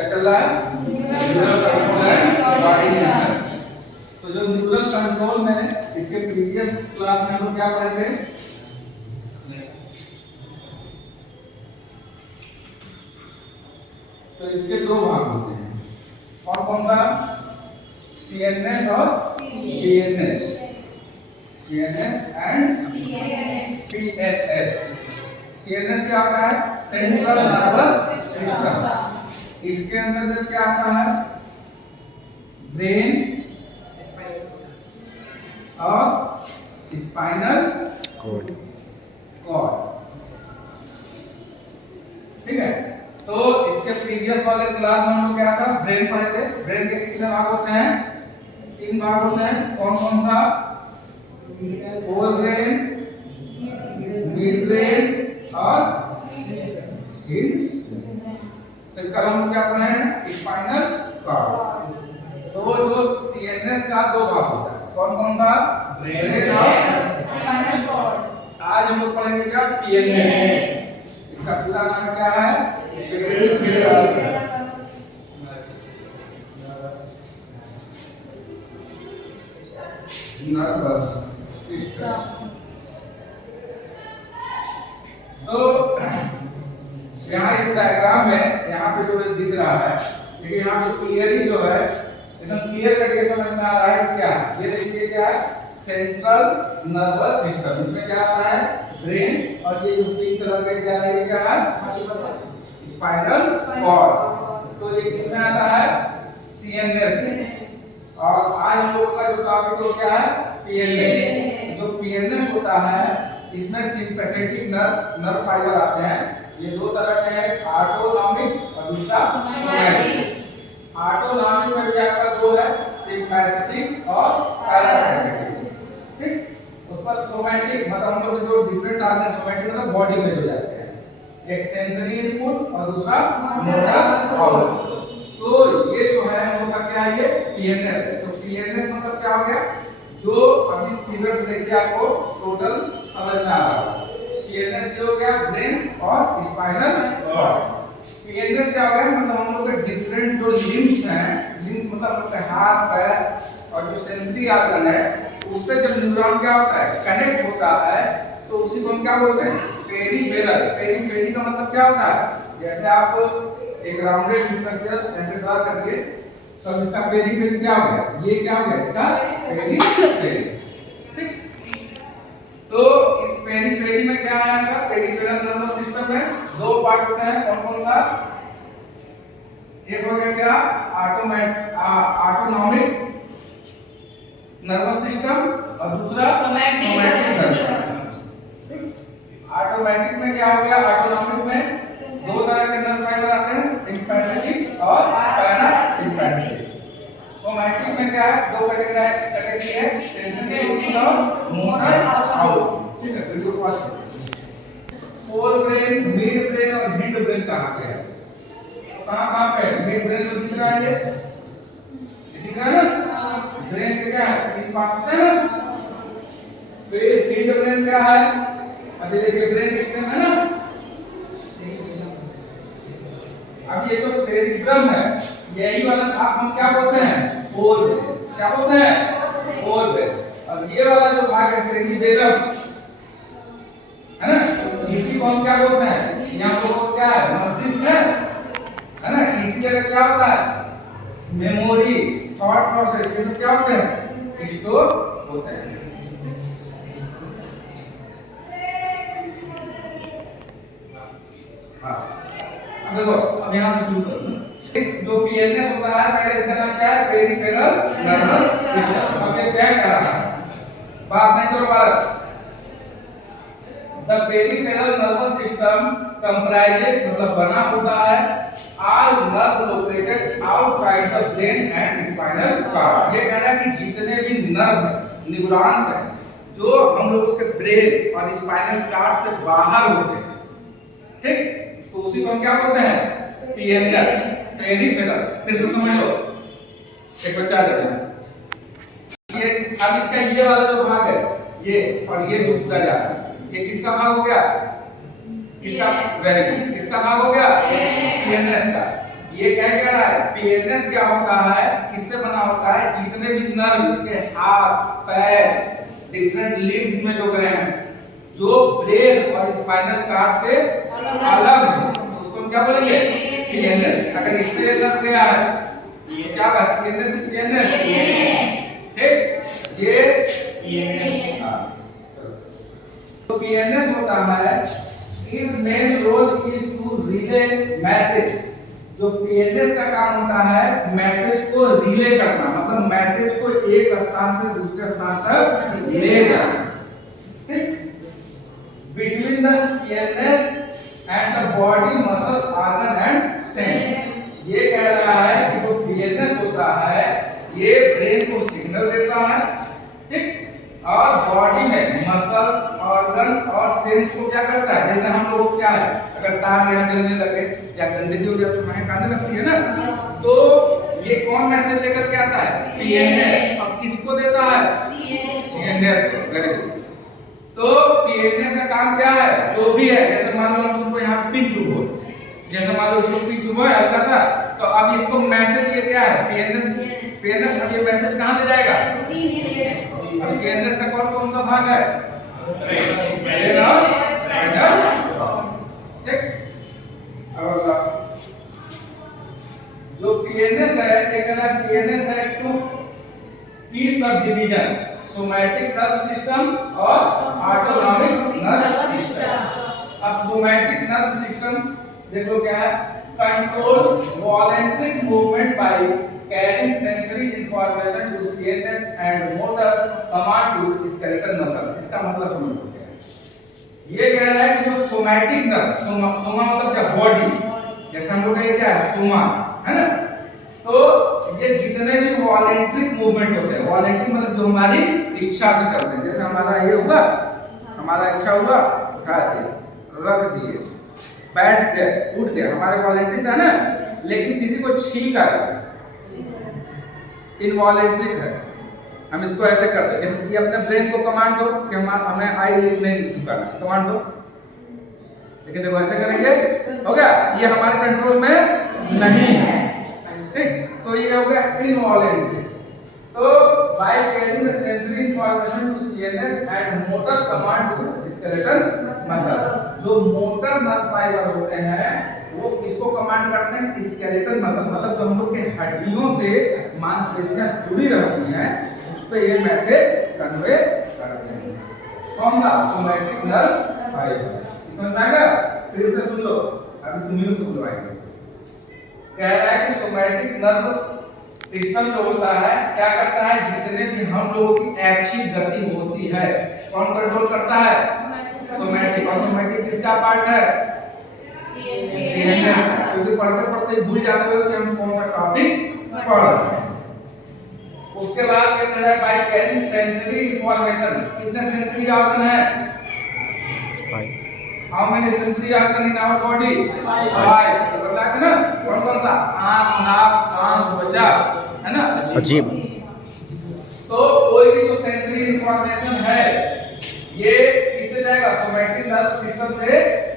क्या चल रहा है? Neural control and coordination. तो जो न्यूरल कंट्रोल में इसके प्रीवियस क्लास में हम क्या पढ़े थे? तो इसके दो भाग होते हैं, कौन कौन सा? सीएनएस और PNS, CNS and PSS. CNS क्या आता है? Central nervous system. इसके अंदर क्या आता है? ब्रेन और स्पाइनल कॉर्ड। ठीक है। तो इसके प्रीवियस वाले क्लास में हम लोग क्या था? ब्रेन पढ़े थे। ब्रेन के कितने भाग होते हैं? 3 भाग होते हैं। कौन कौन सा? फोर ब्रेन, मिड ब्रेन और हिंड। तो कल हम क्या पढ़े हैं? Spinal cord. तो जो सीएनएस का दो भाग होता है, कौन कौन सा? ब्रेन और स्पाइनल कॉर्ड। आज हम लोग पढ़ेंगे क्या? पीएनएस। इसका पूरा नाम क्या है? Nervous system. तो यहाँ इस डायग्राम में यहाँ पे जो दिख रहा है, लेकिन यहाँ पे क्लियरली जो है एकदम क्लियर करके समझ में आ रहा है क्या? ये देखिए क्या है? Central nervous system. इसमें क्या आता है? ब्रेन। और ये जो पिंक कलर का क्या है? ये क्या है? Spinal cord. तो ये किसमें आता है? सीएनएस। और आज हम लोग का जो टॉपिक हो क्या है? पीएनएस। जो पीएनएस होता है इसमें सिंपैथेटिक नर्व फाइबर आते हैं। ये दो तरह के हैं, ऑटोनॉमिक और दूसरा सोमैटिक। ऑटोनॉमिक में क्या आपका दो है? सिंपैथेटिक और पैरासिम्पैथेटिक। ठीक। उस पर सोमैटिक मतलब हम लोग जो डिफरेंट आर्गन, सोमैटिक मतलब बॉडी में जो जाते हैं, एक सेंसरी इनपुट और दूसरा मोटर आउटपुट। तो ये जो है हम लोग का क्या है? ये पीएनएस है। तो पीएनएस मतलब क्या हो गया? जो अभी फिगर देखिए आपको टोटल समझ में आ रहा है। सीएनएस हो गया ब्रेन और स्पाइनल कॉर्ड। पीएनएस क्या हो गया? मतलब हम लोग के डिफरेंट जो लिम्स हैं, लिम्स मतलब हम लोग के हाथ पैर और जो सेंसरी ऑर्गन है, उससे जब न्यूरॉन क्या होता है? कनेक्ट होता है, तो उसी को हम क्या बोलते हैं? पेरिफेरल। पेरिफेरी का मतलब क्या होता है? जैसे आप एक राउंडेड स्ट्रक्चर ऐसे ड्रा करिए, तो इसका पेरिफेरी क्या हो गया? ये क्या हो गया? इसका पेरिफेरी। ठीक। तो इस पेरिफेरी में क्या है आपका? पेरिफेरल नर्वस सिस्टम में दो पार्ट होते हैं, कौन कौन सा? एक हो गया क्या? ऑटोनॉमिक नर्वस सिस्टम और दूसरा सोमैटिक नर्वस सिस्टम। ऑटोमैटिक में क्या हो गया? ऑटोनॉमिक में दो तरह के नर्व फाइबर आते हैं, सिंपैथेटिक और पैरासिम्पैथेटिक। सोमैटिक में क्या है? दो कैटेगरी है, सेंसरी इनपुट और मोटर आउटपुट। ठीक है। तो जो पास फोर ब्रेन, मिड ब्रेन और हिंड ब्रेन कहां पे है? कहां पे? मिड ब्रेन तो दिख रहा है, ये दिख रहा है ना? ब्रेन से क्या है? तीन पार्ट होते हैं ना। फिर हिंड ब्रेन क्या है? अभी देखिए ब्रेन सिस्टम है ना। अब ये जो सेरिब्रम है, यही वाला भाग हम क्या बोलते हैं? Fore brain. क्या बोलते हैं? Fore brain. अब ये वाला जो भाग है सेरिबेलम, है ना, इसी को हम क्या बोलते हैं? यहाँ पर क्या है? मस्तिष्क है ना। इसी जगह क्या होता है? मेमोरी, थॉट प्रोसेस, ये सब क्या होते हैं? स्टोर होते हैं। देखो अब यहाँ से शुरू करो। जो पीएनएस होता है, पहले इसका नाम क्या है? Peripheral nervous system. अब ये क्या कर रहा है? बात नहीं करो बालक। The peripheral nervous system comprises मतलब बना होता है all nerve located outside the brain and spinal cord. ये कह रहा है कि जितने भी नर्व न्यूरॉन्स हैं जो हम लोगों के ब्रेन और स्पाइनल कॉर्ड से बाहर होते हैं, ठीक, तो उसी को हम क्या बोलते हैं? PNS, peripheral. फिर से समझ लो, एक बच्चा देना ये। अब इसका ये वाला जो भाग है, ये और ये जो पूरा जा रहा है, ये किसका भाग हो गया? इसका वेरी गुड। किसका भाग हो गया? पीएनएस का। ये क्या रहा है, पीएनएस क्या होता है, किससे बना होता है, जितने भी नर्व इसके हाथ पैर डिफरेंट लिम्स में जो गए हैं, जो ब्रेन और स्पाइनल कार्ड से अलग है, तो उसको हम क्या बोलेंगे, पीएनएस। अगर इससे नर्व गया है तो क्या होगा, सीएनएस पीएनएस, ठीक, ये पीएनएस। तो पीएनएस होता है, its main role is to relay message। जो पीएनएस का काम होता है मैसेज को रिले करना, मतलब मैसेज को एक स्थान से दूसरे स्थान तक ले जाना, ठीक, between the CNS and the body muscles organ and sense. ये कह रहा है कि जो पीएनएस होता है ये ब्रेन को सिग्नल देता है, ठीक, और बॉडी में मसल्स ऑर्गन और सेंस को क्या करता है, जैसे हम लोग क्या है, अगर टांग यहाँ जलने लगे या गंदगी हो जाए तो कहीं काटने लगती है ना, तो ये कौन मैसेज लेकर के आता है, पीएनएस। अब किसको देता है, सीएनएस को। Very good. तो पीएनएस का काम क्या है, जो भी है, जैसे मान लो तुमको यहाँ पिन चुभ हो, जैसे मान लो इसको पिन चुभ है हल्का सा, तो अब इसको मैसेज ये क्या है, पीएनएस अब ये मैसेज कहाँ ले जाएगा, और सीएनएस का कौन सा भाग है, ब्रेन और स्पाइनल, ठीक। अब जो पीएनएस है, ये कहना है पीएनएस है टू की sub division, somatic nerve system और ऑटोनॉमिक नर्व सिस्टम। अब सोमैटिक नर्व सिस्टम देखो क्या है, control voluntary movement by carrying sensory information to CNS and motor command to skeletal muscles। इसका मतलब समझ लो क्या है, ये कह रहा है कि जो सोमैटिक नर्व, सोमा मतलब क्या, बॉडी, जैसे हम लोग कहें क्या है, सोमा है ना, तो ये जितने भी वॉलंटरी मूवमेंट होते हैं, वॉलंटरी मतलब जो हमारी इच्छा से चलते हैं, जैसे हमारा ये हुआ, हमारा इच्छा हुआ, उठा दिए, रख दिए, बैठ गए, उठ गए, हमारे वॉलंटरी है ना, लेकिन किसी को छींक आ गया, इनवॉलंटरी है, हम इसको ऐसे करते हैं, जैसे कि अपने ब्रेन को कमांड दो कि हमें आई लिड नहीं झुकाना, कमांड दो, लेकिन देखो ऐसे करेंगे, हो गया, ये हमारे कंट्रोल में नहीं है, ठीक, तो ये हो गया इनवॉलंटरी। तो by carrying the sensory information to CNS and motor command to skeletal muscle, जो मोटर नर्व फाइबर होते हैं वो किसको कमांड करते हैं, स्केलेटल मसल, मतलब जो हम लोग के हड्डियों से मांसपेशियां जुड़ी रहती हैं उस पे ये मैसेज कन्वे करते हैं। कौन सा, सोमैटिक नर्व फाइबर। समझ में आएगा, फिर से सुन लो, अभी तुम ही सुन लो आएंगे। कह रहा है कि सोमैटिक नर्व सिस्टम जो होता है क्या करता है, जितने भी हम लोगों की ऐच्छिक गति होती है कौन कंट्रोल करता है, सोमैटिक। और सोमैटिक किसका पार्ट है, सीएनएस, क्योंकि पढ़ते पढ़ते भूल जाते हो कि हम कौन सा टॉपिक पढ़ रहे हैं। उसके बाद कहते हैं बाय कैरिंग सेंसरी इंफॉर्मेशन, कितने सेंसरी ऑर्गन है, 5। How many sensory organ in our body, 5। पता है ना, कौन सा, आंख, नाक, कान, त्वचा, है ना, अजीब। तो कोई भी जो सेंसरी इंफॉर्मेशन है ये किससे जाएगा, सोमैटिक नर्व सिस्टम से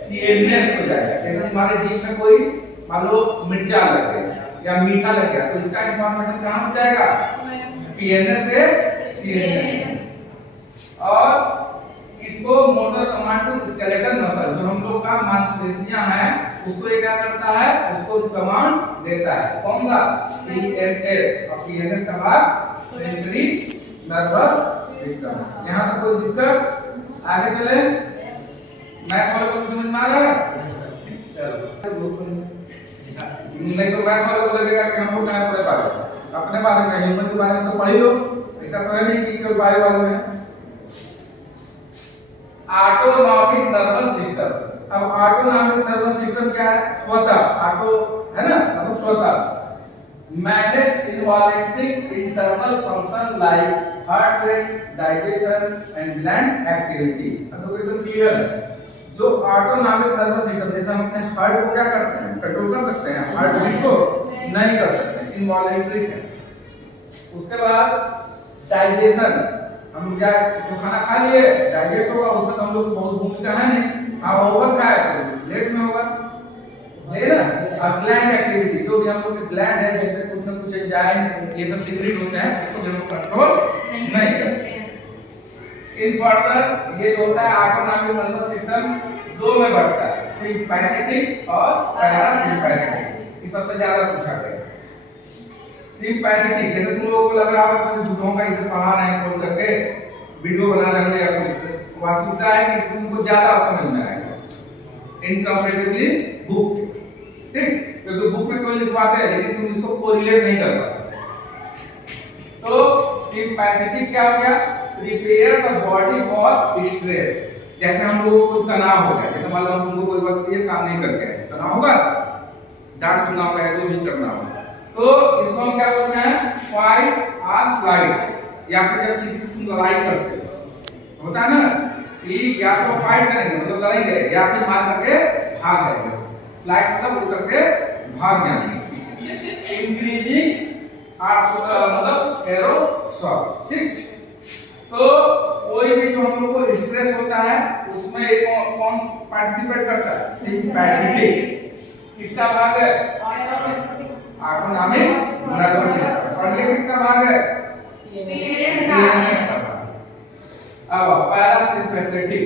सीएनएस को जाएगा। जैसे हमारे जीभ में कोई मान लो मिर्चा लग गया या मीठा लग गया, तो इसका इंफॉर्मेशन कहां से जाएगा, पीएनएस से सीएनएस। और इसको motor command to skeletal muscle, जो हम लोग का मांसपेशियां हैं उसको ये क्या करता है, उसको कमांड देता है, कौन सा, पीएनएस। और पीएनएस का भाग सेंसरी नर्वस सिस्टम। यहां तक कोई दिक्कत, आगे चले, मैथ वाले को समझ में आ रहा है, चलो नहीं तो मैथ वाले को लगेगा कि हम लोग क्या पढ़े पाए, अपने बारे में, ह्यूमन के बारे में तो पढ़ी लो, ऐसा तो है नहीं कि केवल बायो वाले में। Autonomic nervous system. अब ऑटोनॉमिक नर्वस सिस्टम क्या है, स्वतः, ऑटो है ना, मतलब स्वतः manage involuntary internal function like heart rate, digestion and gland activity. तो एकदम क्लियर है, जो ऑटोनॉमिक नर्वस सिस्टम, जैसे हम अपने हार्ट को क्या करते हैं, कंट्रोल कर सकते हैं, हार्ट बीट को नहीं कर सकते, इनवॉलंटरी है। उसके बाद डाइजेशन, हम क्या जो खाना खा लिए डाइजेस्ट होगा, उसमें तो हम लोग बहुत भूमिका है नहीं, हाँ ओवर खाए तो लेट में होगा, है ना। अब ग्लैंड एक्टिविटी, जो भी हम लोग के ग्लैंड है जिससे कुछ ना कुछ एंजाइम ये सब सीक्रेट होते हैं, इसको भी हम कंट्रोल नहीं करते हैं। इस फर्दर ये होता है ऑटोनॉमिक नर्वस सिस्टम दो में बढ़ता है, सिंपैथेटिक और पैरासिम्पैथेटिक। ये सबसे ज्यादा पूछा गया। सिंपैथेटिक, जैसे तुम लोगों को लग रहा होगा कि झूठों का इसे पढ़ा रहे हैं फोन करके, वीडियो बना रहे हैं या कुछ, वास्तविकता है कि तुमको ज्यादा समझ में आएगा इनकम्पैरेटिवली बुक, ठीक, क्योंकि बुक में कोई लिखवाते हैं लेकिन तुम इसको कोरिलेट नहीं कर पाते। तो सिंपैथेटिक क्या हो गया, prepare the body for stress. जैसे हम लोगों को तनाव हो गया, जैसे मान लो हम तुमको कोई वक्त ये काम नहीं करके आए, तनाव होगा, डांट सुनना होगा, जो भी करना होगा, तो इसको हम क्या बोलते हैं, फाइट और फ्लाइट। या फिर जब किसी से तुम लड़ाई करते हो, होता है ना कि या तो फाइट करेंगे मतलब लड़ाई करेंगे, या फिर मार करके भाग जाएंगे। फ्लाइट मतलब उड़ करके भाग जाएंगे। इंक्रीजिंग मतलब एरोसॉल, ठीक। तो कोई भी जो हम लोग को स्ट्रेस होता है उसमें एक कौन पार्टिसिपेट करता है, सिंपैथेटिक। किसका भाग है, ऑटोनॉमिक नर्वस सिस्टम। और ये किसका भाग है, सीएनएस का भाग। अब पैरासिम्पैथेटिक,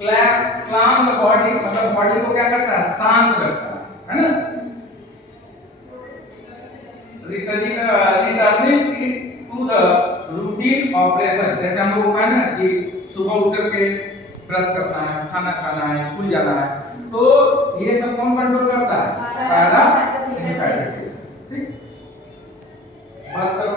क्लाम द बॉडी, मतलब बॉडी को क्या करता है, शांत करता है ना। Returning to the routine operation, जैसे हम लोगों का है ना कि सुबह उठ करके ब्रश करना है, खाना खाना है, स्कूल जाना है, तो ये सब कौन कंट्रोल करता है, पैरासिम्पैथेटिक, ठीक। बस करो।